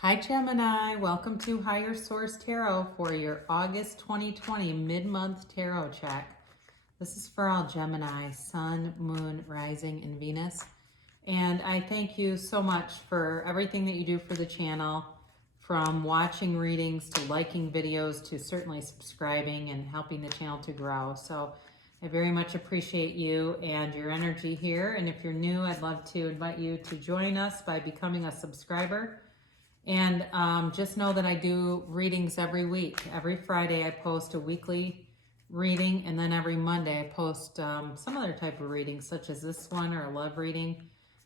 Hi Gemini, welcome to Higher Source Tarot for your August 2020 mid-month tarot check. This is for all Gemini, Sun, Moon, Rising, and Venus. And I thank you so much for everything that you do for the channel, from watching readings to liking videos to certainly subscribing and helping the channel to grow. So I very much appreciate you and your energy here. And if you're new, I'd love to invite you to join us by becoming a subscriber. And just know that I do readings every week. Every Friday I post a weekly reading, and then every Monday I post some other type of reading, such as this one or a love reading.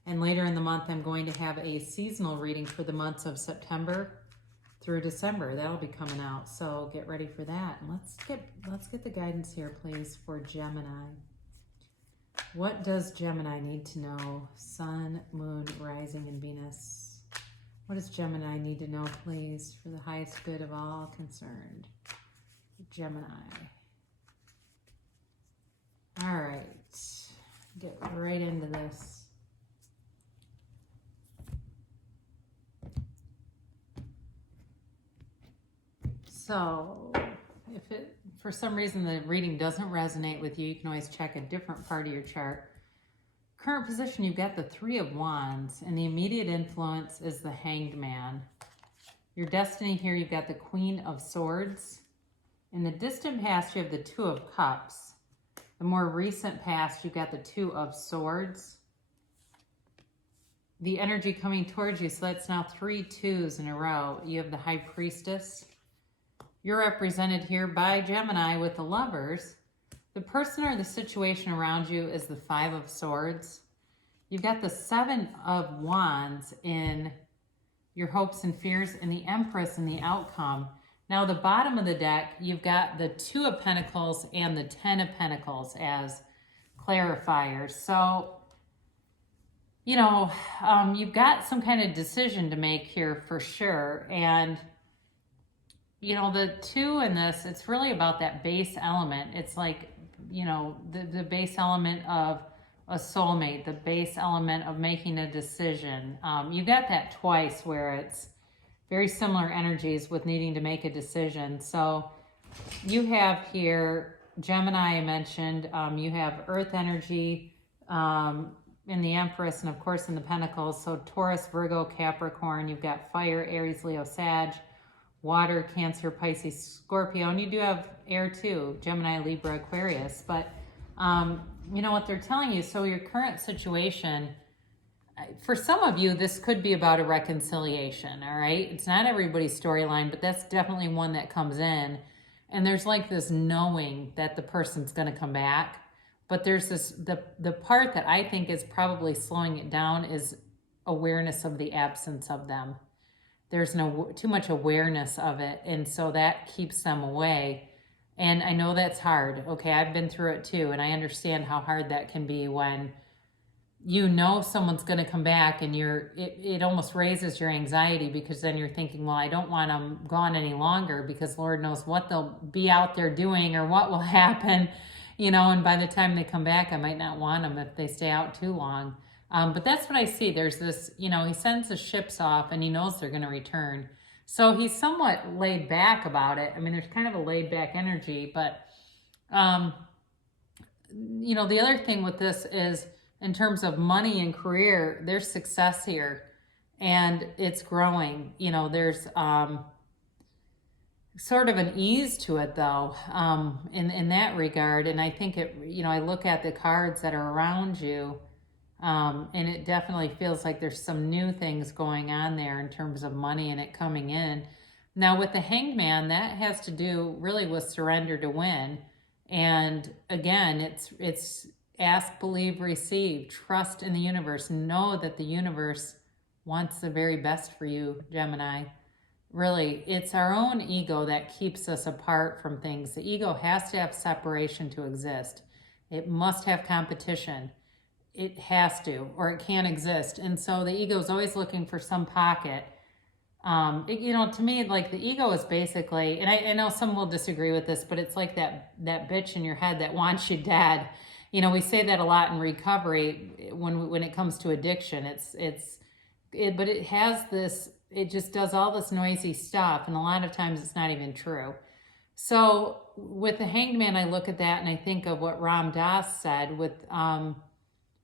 And later in the month I'm going to have a seasonal reading for the months of September through December. That'll be coming out, so get ready for that. And let's get the guidance here, please, for Gemini. What does Gemini need to know? Sun, Moon, Rising, and Venus. What does Gemini need to know, please, for the highest good of all concerned? Gemini. All right, get right into this. So, if it, for some reason the reading doesn't resonate with you, you can always check a different part of your chart. Current position, you've got the Three of Wands, and the immediate influence is the Hanged Man. Your destiny here, you've got the Queen of Swords. In the distant past, you have the Two of Cups. The more recent past, you've got the Two of Swords. The energy coming towards you, so that's now 3 twos in a row. You have the High Priestess. You're represented here by Gemini with the Lovers. The person or the situation around you is the Five of Swords. You've got the Seven of Wands in your hopes and fears, and the Empress in the outcome. Now, the bottom of the deck, you've got the Two of Pentacles and the Ten of Pentacles as clarifiers. So, you know, you've got some kind of decision to make here for sure. And you know, the two in this, it's really about that base element. It's like, you know, the base element of a soulmate, the base element of making a decision. You got that twice where it's very similar energies with needing to make a decision. So you have here, Gemini I mentioned, you have earth energy in the Empress and of course in the Pentacles. So Taurus, Virgo, Capricorn, you've got fire, Aries, Leo, Sag, water, Cancer, Pisces, Scorpio, and you do have air too, Gemini, Libra, Aquarius. But you know what they're telling you, so your current situation, for some of you, this could be about a reconciliation, all right? It's not everybody's storyline, but that's definitely one that comes in. And there's like this knowing that the person's gonna come back, but there's this, the part that I think is probably slowing it down is awareness of the absence of them. There's too much awareness of it, and so that keeps them away. And I know that's hard, okay? I've been through it too, and I understand how hard that can be when you know someone's gonna come back and it almost raises your anxiety, because then you're thinking, well, I don't want them gone any longer because Lord knows what they'll be out there doing or what will happen, you know, and by the time they come back, I might not want them if they stay out too long. But that's what I see. There's this, you know, he sends the ships off and he knows they're going to return. So he's somewhat laid back about it. I mean, there's kind of a laid back energy, but, you know, the other thing with this is in terms of money and career, there's success here and it's growing. You know, there's sort of an ease to it though, in that regard. And I think it, you know, I look at the cards that are around you, and it definitely feels like there's some new things going on there in terms of money and it coming in. Now with the Hanged Man, that has to do really with surrender to win. And again, it's ask, believe, receive, trust in the universe. Know that the universe wants the very best for you, Gemini. Really, it's our own ego that keeps us apart from things. The ego has to have separation to exist. It must have competition. It has to, or it can't exist. And so the ego is always looking for some pocket. You know, to me, like the ego is basically, and I know some will disagree with this, but it's like that bitch in your head that wants you dead. You know, we say that a lot in recovery when it comes to addiction. But it has this it just does all this noisy stuff, and a lot of times it's not even true. So with the Hanged Man, I look at that and I think of what Ram Dass said with,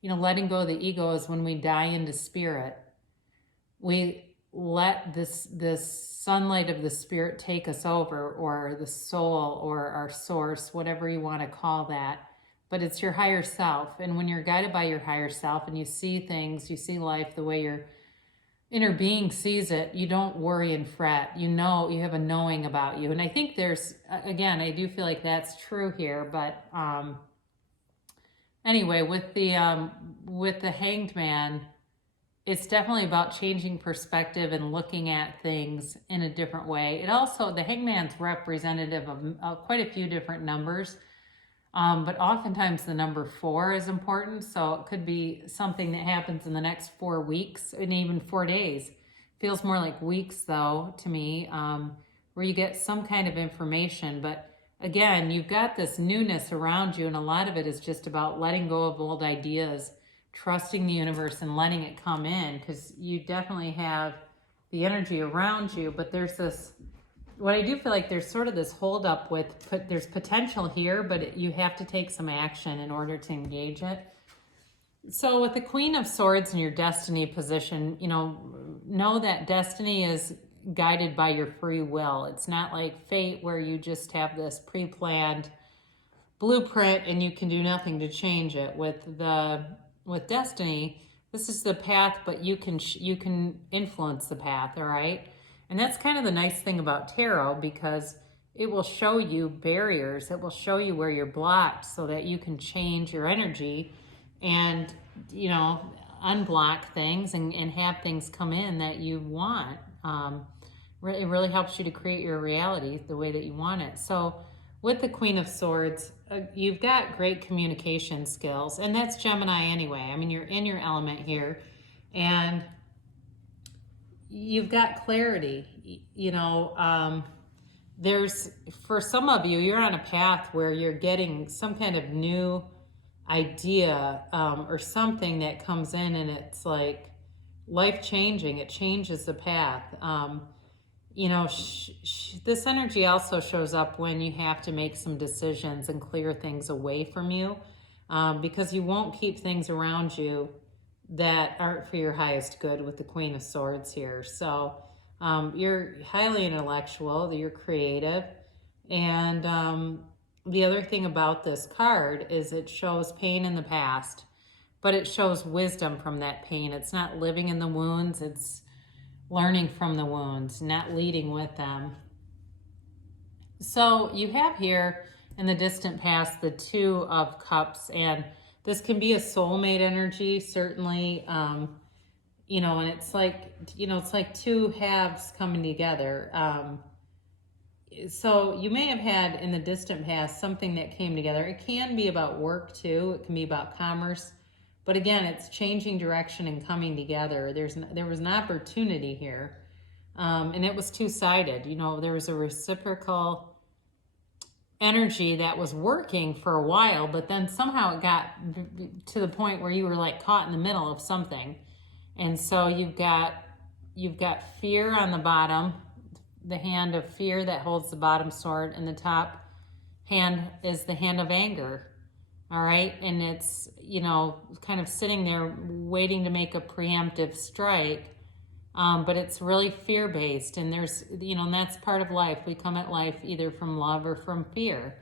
letting go of the ego is when we die into spirit. We let this sunlight of the spirit take us over, or the soul, or our source, whatever you want to call that. But it's your higher self. And when you're guided by your higher self and you see things, you see life the way your inner being sees it, you don't worry and fret. You know, you have a knowing about you. And I think there's, again, I do feel like that's true here. But anyway, with the Hanged Man, it's definitely about changing perspective and looking at things in a different way. It also, the Hanged Man's representative of quite a few different numbers, but oftentimes the number 4 is important. So it could be something that happens in the next 4 weeks and even 4 days. Feels more like weeks though to me, where you get some kind of information. But again, you've got this newness around you, and a lot of it is just about letting go of old ideas, trusting the universe and letting it come in, because you definitely have the energy around you. But there's this, what I do feel like there's sort of this hold up with, there's potential here, but you have to take some action in order to engage it. So with the Queen of Swords in your destiny position, know that destiny is guided by your free will. It's not like fate where you just have this pre-planned blueprint and you can do nothing to change it. With destiny, this is the path, but you can influence the path, all right? And that's kind of the nice thing about tarot, because it will show you barriers. It will show you where you're blocked so that you can change your energy and, unblock things and have things come in that you want. It really helps you to create your reality the way that you want it. So with the Queen of Swords, you've got great communication skills, and that's Gemini anyway. I mean, you're in your element here, and you've got clarity. There's, for some of you, you're on a path where you're getting some kind of new idea or something that comes in, and it's like life-changing. It changes the path. This energy also shows up when you have to make some decisions and clear things away from you, because you won't keep things around you that aren't for your highest good with the Queen of Swords here. So you're highly intellectual, you're creative, and the other thing about this card is it shows pain in the past, but it shows wisdom from that pain. It's not living in the wounds, it's learning from the wounds, not leading with them. So you have here in the distant past the Two of Cups, and this can be a soulmate energy, certainly, and it's like, it's like two halves coming together. So you may have had in the distant past something that came together. It can be about work too. It can be about commerce. But again, it's changing direction and coming together. There was an opportunity here, and it was two-sided. There was a reciprocal energy that was working for a while, but then somehow it got to the point where you were like caught in the middle of something. And so you've got fear on the bottom, the hand of fear that holds the bottom sword, and the top hand is the hand of anger. All right, and it's, kind of sitting there waiting to make a preemptive strike, but it's really fear-based, and there's, and that's part of life. We come at life either from love or from fear,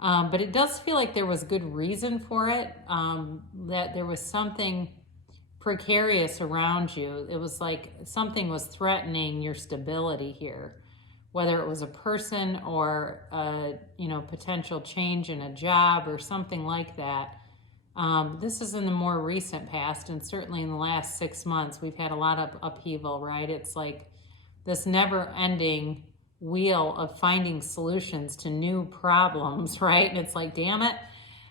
but it does feel like there was good reason for it, that there was something precarious around you. It was like something was threatening your stability here, whether it was a person or a, potential change in a job or something like that. This is in the more recent past, and certainly in the last 6 months, we've had a lot of upheaval, right? It's like this never-ending wheel of finding solutions to new problems, right? And it's like, damn it,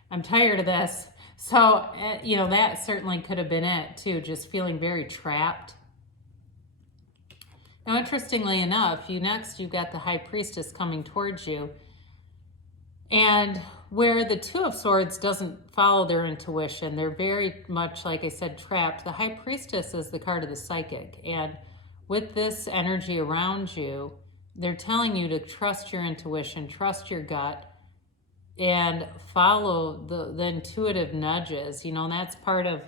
I'm tired of this. So, that certainly could have been it too, just feeling very trapped. Now, interestingly enough, you've got the High Priestess coming towards you, and where the Two of Swords doesn't follow their intuition, they're very much, like I said, trapped. The High Priestess is the card of the psychic, and with this energy around you, they're telling you to trust your intuition, trust your gut, and follow the intuitive nudges. You know, and that's part of,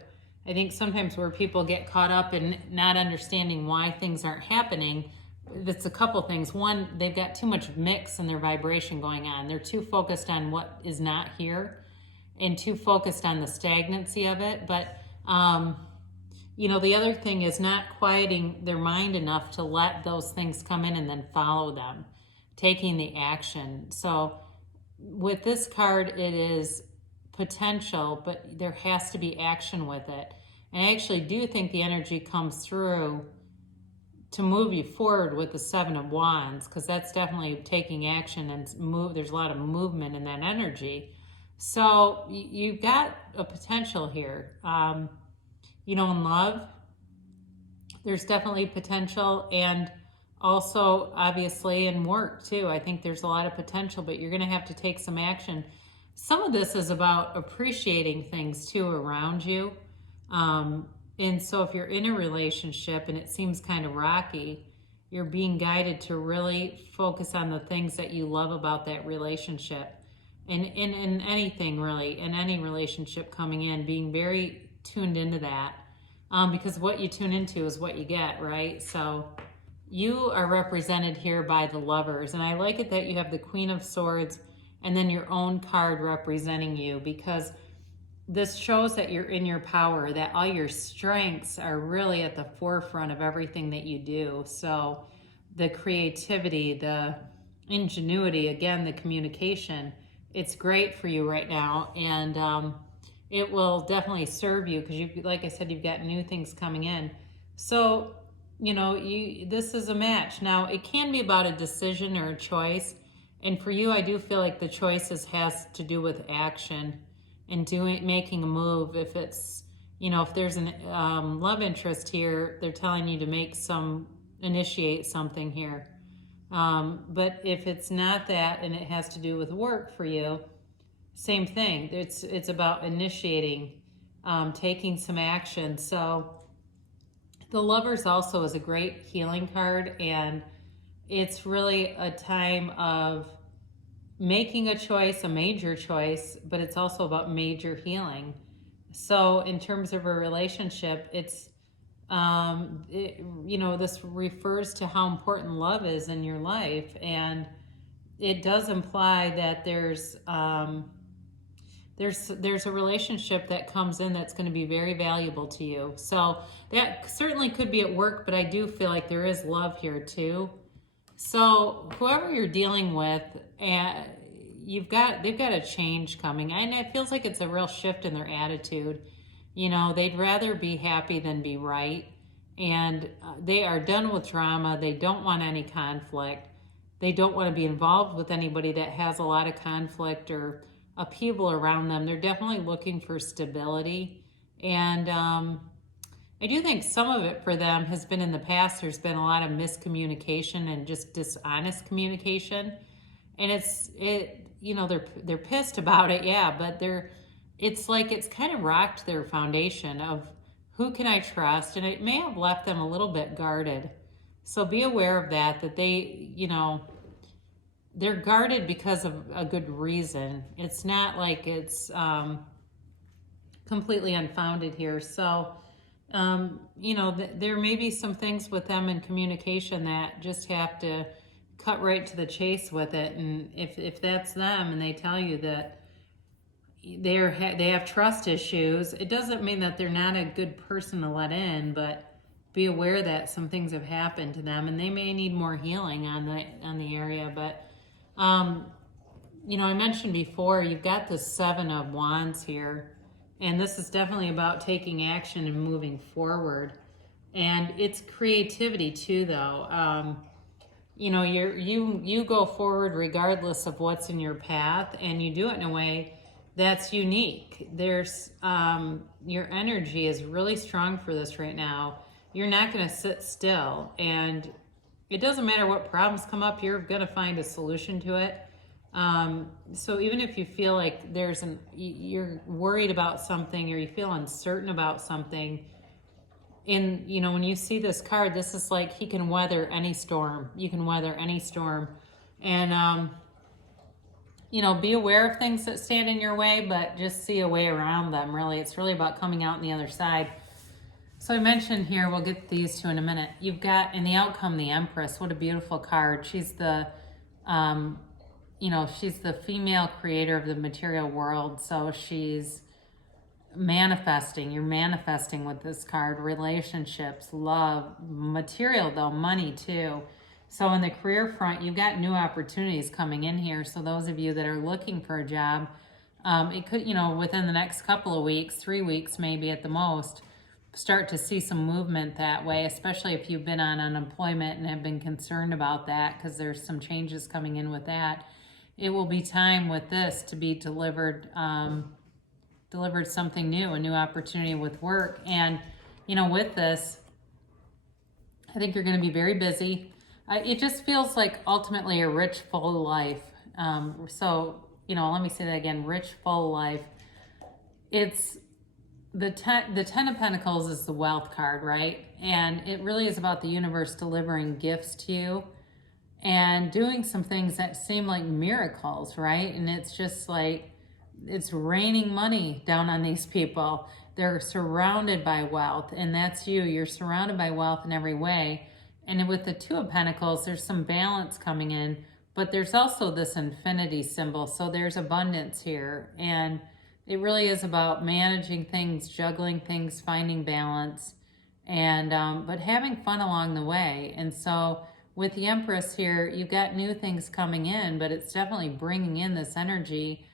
I think, sometimes where people get caught up in not understanding why things aren't happening. It's a couple things. One, they've got too much mix in their vibration going on. They're too focused on what is not here and too focused on the stagnancy of it. But, you know, the other thing is not quieting their mind enough to let those things come in and then follow them, taking the action. So with this card, it is potential, but there has to be action with it. And I actually do think the energy comes through to move you forward with the Seven of Wands, because that's definitely taking action and move. There's a lot of movement in that energy. So you've got a potential here. You know, in love, there's definitely potential, and also obviously in work too. I think there's a lot of potential, but you're going to have to take some action. Some of this is about appreciating things too around you. And so if you're in a relationship and it seems kind of rocky, you're being guided to really focus on the things that you love about that relationship. And in anything really, in any relationship coming in, being very tuned into that. Because what you tune into is what you get, right? So you are represented here by the Lovers. And I like it that you have the Queen of Swords and then your own card representing you, because this shows that you're in your power, that all your strengths are really at the forefront of everything that you do. So the creativity, the ingenuity, again, the communication, it's great for you right now. And it will definitely serve you, because you, like I said, you've got new things coming in. So, you know, this is a match. Now, it can be about a decision or a choice. And for you, I do feel like the choices has to do with action and making a move. If it's, you know, if there's an love interest here, they're telling you to initiate something here. But if it's not that and it has to do with work for you, same thing. It's about initiating, taking some action. So the Lovers also is a great healing card, and it's really a time of making a choice, a major choice, but it's also about major healing. So in terms of a relationship, it's, you know, this refers to how important love is in your life. And it does imply that there's a relationship that comes in that's going to be very valuable to you. So that certainly could be at work, but I do feel like there is love here too. So whoever you're dealing with, they've got a change coming, and it feels like it's a real shift in their attitude. You know, they'd rather be happy than be right, and they are done with drama. They don't want any conflict. They don't want to be involved with anybody that has a lot of conflict or upheaval around them. They're definitely looking for stability. And I do think some of it for them has been in the past. There's been a lot of miscommunication and just dishonest communication. And you know, they're pissed about it, yeah, but it's like it's kind of rocked their foundation of who can I trust, and it may have left them a little bit guarded. So be aware of that they, you know, they're guarded because of a good reason. It's not like it's completely unfounded here. So, you know, there may be some things with them in communication that just have to cut right to the chase with it. And if that's them and they tell you that they have trust issues, it doesn't mean that they're not a good person to let in, but be aware that some things have happened to them and they may need more healing on the area. But you know, I mentioned before, you've got the Seven of Wands here, and this is definitely about taking action and moving forward. And it's creativity too, though. You know, you go forward regardless of what's in your path, and you do it in a way that's unique. There's your energy is really strong for this right now. You're not going to sit still, and it doesn't matter what problems come up, you're going to find a solution to it. So even if you feel like you're worried about something or you feel uncertain about something, when you see this card, this is like he can weather any storm. You can weather any storm. And, be aware of things that stand in your way, but just see a way around them, really. It's really about coming out on the other side. So I mentioned here, we'll get these two in a minute. You've got, in the outcome, the Empress. What a beautiful card. She's the, she's the female creator of the material world. So she's manifesting. You're manifesting with this card. Relationships, love, material though, money too. So in the career front, you've got new opportunities coming in here. So those of you that are looking for a job, it could, within the next couple of weeks, 3 weeks maybe at the most, start to see some movement that way, especially if you've been on unemployment and have been concerned about that, because there's some changes coming in with that. It will be time with this to be delivered something new, a new opportunity with work. And, with this, I think you're going to be very busy. It just feels like ultimately a rich, full life. Let me say that again, rich, full life. It's the Ten of Pentacles is the wealth card, right? And it really is about the universe delivering gifts to you and doing some things that seem like miracles, right? And it's just like, it's raining money down on these people. They're surrounded by wealth, and that's you. You're surrounded by wealth in every way. And with the Two of Pentacles, there's some balance coming in, but there's also this infinity symbol. So there's abundance here. And it really is about managing things, juggling things, finding balance, and but having fun along the way. And so with the Empress here, you've got new things coming in, but it's definitely bringing in this energy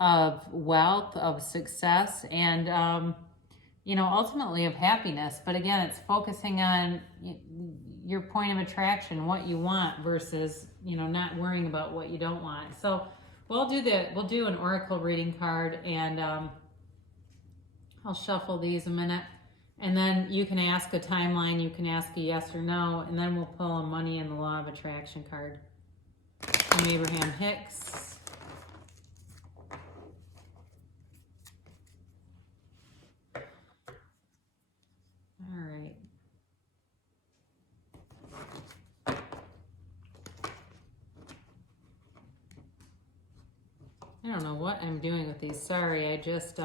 of wealth, of success, and ultimately of happiness. But again, it's focusing on your point of attraction, what you want, versus not worrying about what you don't want. So we'll do an oracle reading card, and I'll shuffle these a minute, and then you can ask a timeline, you can ask a yes or no, and then we'll pull a money and the law of attraction card from Abraham Hicks. I don't know what I'm doing with these. Sorry, I just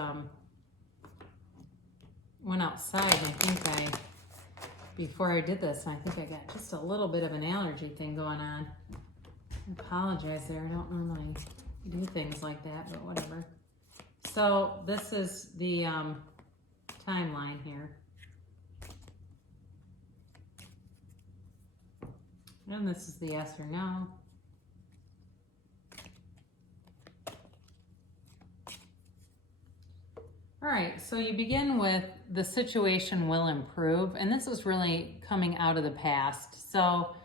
went outside. Before I did this, I think I got just a little bit of an allergy thing going on. I apologize there. I don't normally do things like that, but whatever. So this is the timeline here. And this is the yes or no. All right, so you begin with the situation will improve, and this is really coming out of the past. So,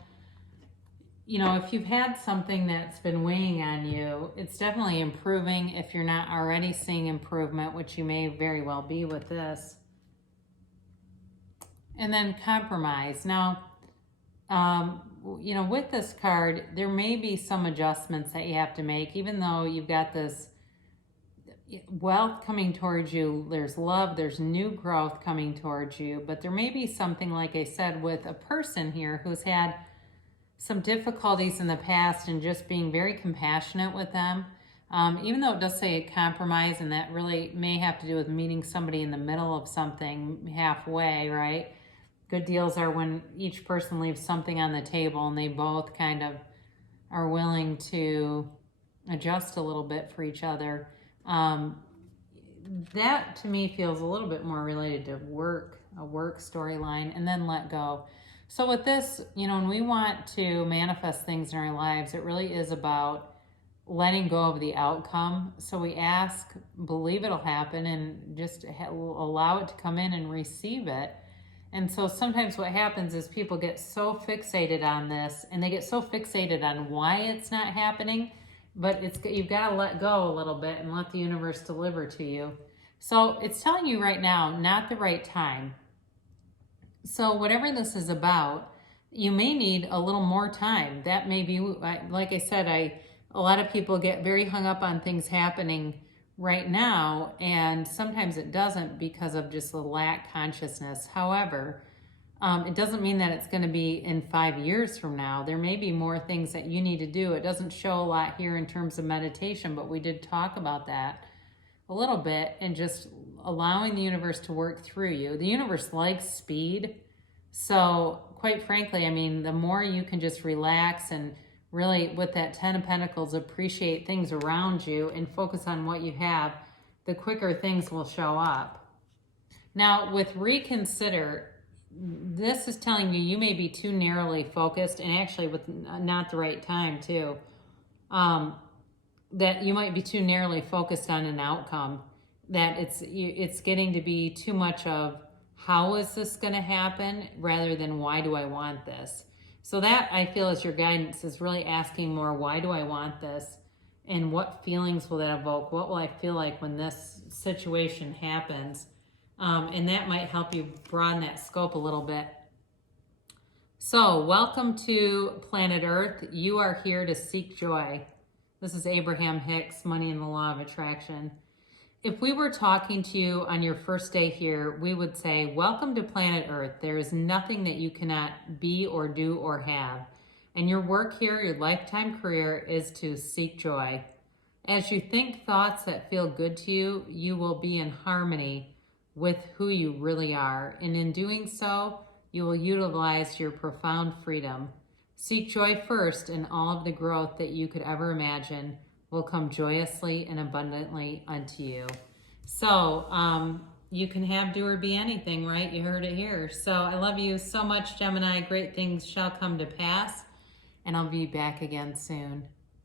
if you've had something that's been weighing on you, it's definitely improving if you're not already seeing improvement, which you may very well be with this. And then compromise. Now, with this card, there may be some adjustments that you have to make, even though you've got this wealth coming towards you, there's love, there's new growth coming towards you, but there may be something, like I said, with a person here who's had some difficulties in the past, and just being very compassionate with them. Even though it does say compromise, and that really may have to do with meeting somebody in the middle of something halfway, right? Good deals are when each person leaves something on the table and they both kind of are willing to adjust a little bit for each other. That to me feels a little bit more related to work, a work storyline, and then let go. So with this, when we want to manifest things in our lives, it really is about letting go of the outcome. So we ask, believe it'll happen, and just allow it to come in and receive it. And so sometimes what happens is people get so fixated on this, and they get so fixated on why it's not happening. But you've got to let go a little bit and let the universe deliver to you. So it's telling you right now, not the right time. So whatever this is about, you may need a little more time. That may be, like I said, a lot of people get very hung up on things happening right now, and sometimes it doesn't because of just the lack consciousness. However, it doesn't mean that it's going to be in 5 years from now. There may be more things that you need to do. It doesn't show a lot here in terms of meditation, but we did talk about that a little bit, and just allowing the universe to work through you. The universe likes speed. So quite frankly, I mean, the more you can just relax and really, with that 10 of Pentacles, appreciate things around you and focus on what you have, the quicker things will show up. Now, with reconsider, this is telling you you may be too narrowly focused, and actually with not the right time too, that you might be too narrowly focused on an outcome, that it's getting to be too much of how is this going to happen rather than why do I want this. So that, I feel, is your guidance, is really asking more, why do I want this? And what feelings will that evoke? What will I feel like when this situation happens? And that might help you broaden that scope a little bit. So welcome to planet Earth. You are here to seek joy. This is Abraham Hicks, Money and the Law of Attraction. If we were talking to you on your first day here, we would say, welcome to planet Earth. There is nothing that you cannot be or do or have. And your work here, your lifetime career, is to seek joy. As you think thoughts that feel good to you, you will be in harmony with who you really are. And in doing so, you will utilize your profound freedom. Seek joy first, and all of the growth that you could ever imagine will come joyously and abundantly unto you. So you can have, do, or be anything, right? You heard it here. So I love you so much, Gemini. Great things shall come to pass, and I'll be back again soon.